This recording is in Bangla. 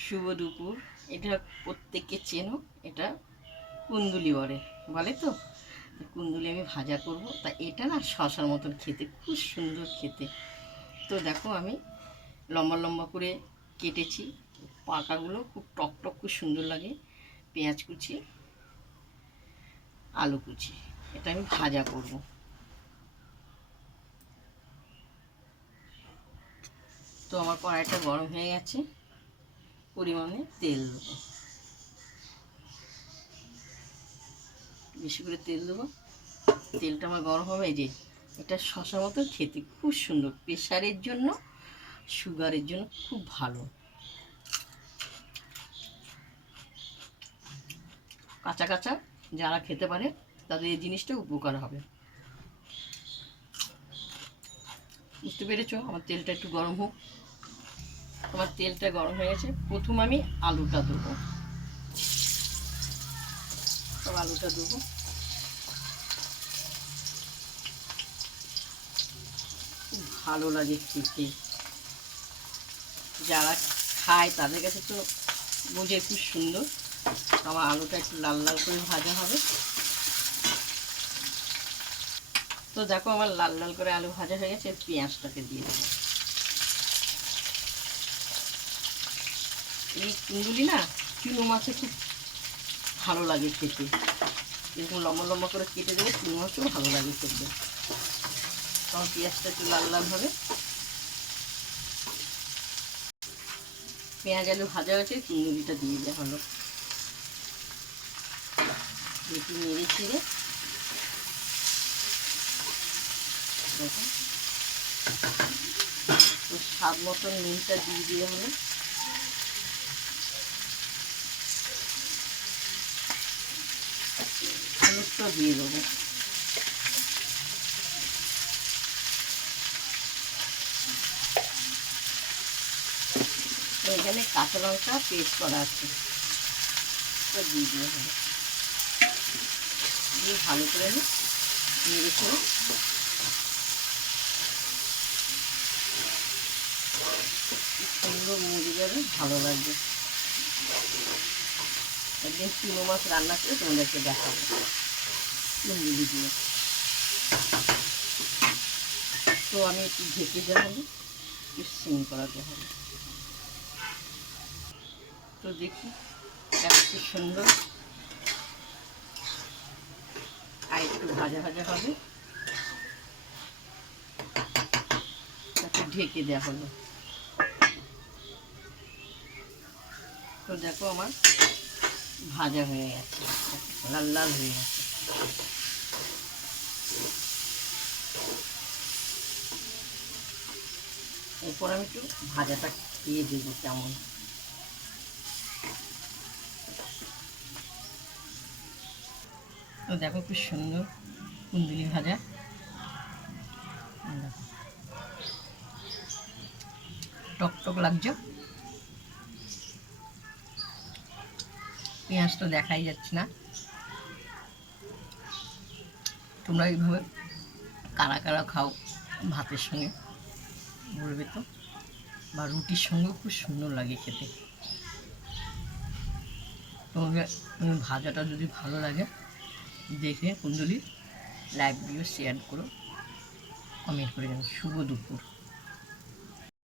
শুভ দুপুর। এটা প্রত্যেককে চেনো, এটা কুন্দুলি বলে তো। কুন্দুলি আমি ভাজা করব, তা এটা না শশার মতন খেতে, খুব সুন্দর খেতে। তো দেখো আমি লম্বা লম্বা করে কেটেছি, পাকাগুলো খুব টক টক খুব সুন্দর লাগে। পেঁয়াজ কুচি, আলু কুচি, এটা আমি ভাজা করব। তো আমার কড়াইটা গরম হয়ে গেছে, পরিমাণে তেল দেবো, বেশি করে তেল দেবো। তেলটা আমার গরম হবে। এই যে এটা শশার মতো খেতে খুব সুন্দর, প্রেশারের জন্য, সুগারের জন্য খুব ভালো। কাঁচা কাঁচা যারা খেতে পারে তাদের এই জিনিসটা উপকার হবে। বুঝতে পেরেছো? আমার তেলটা একটু গরম হোক। আমার তেলটা গরম হয়ে গেছে, প্রথম আমি আলুটা দেবো। সব আলুটা দেবো। খুব ভালো লাগে খেতে, যারা খায় তাদের কাছে তো বোঝে খুব সুন্দর। আমার আলুটা একটু লাল লাল করে ভাজা হবে। তো দেখো আমার লাল লাল করে আলু ভাজা হয়ে গেছে, পেঁয়াজটাকে দিয়ে দেবো। এই কুন্দুলি না চুনো মাছে খুব ভালো লাগে খেতে, এরকম লম্বা লম্বা করে কেটে দেবে, চুনো মাছও ভালো লাগে খেতে। তখন পেঁয়াজটা একটু লাল লাল হবে। পেঁয়াজ আলু ভাজা হয়েছে, কুন্দুলিটা দিয়ে দেওয়া হলো। একটু নেড়ে ছেড়ে দেখুন, স্বাদ মতন নুনটা দিয়ে দেওয়া হলো। হলুদটা দিয়ে দেবো। এখানে কাঁচা লঙ্কা পেস্ট করা আছে, দিয়ে দেওয়া হলো। দিয়ে ভালো করে নেড়ে ছেড়ে সুন্দর মুড়ি যাবে, ভালো লাগবে। একদিন চুনো মাছ রান্না করে তোমাদেরকে দেখাবো কুন্দুলি দিয়ে। তো আমি একটু ঢেকে দেওয়া হলো, একটু সিম করাতে হবে। তো দেখি একটু সুন্দর আর একটু ভাজা ভাজা হবে, একটু ঢেকে দেওয়া হলো। তো দেখো আমার ভাজা হয়ে গেছে, লাল লাল হয়ে গেছে। এরপর আমি একটু ভাজাটা দিয়ে দেবো কেমন। তো দেখো খুব সুন্দর কুন্দুলি ভাজা, টক টক লাগছে। পেঁয়াজ তো দেখাই যাচ্ছে না। তোমরা এইভাবে কারা কারা খাও ভাতের সঙ্গে বলবে তো, বা রুটির সঙ্গেও খুব সুন্দর লাগে খেতে। তোমাকে ভাজাটা যদি ভালো লাগে দেখে কুন্দুলি লাইক দিও, শেয়ার করো, কমেন্ট করে জানো। শুভ দুপুর।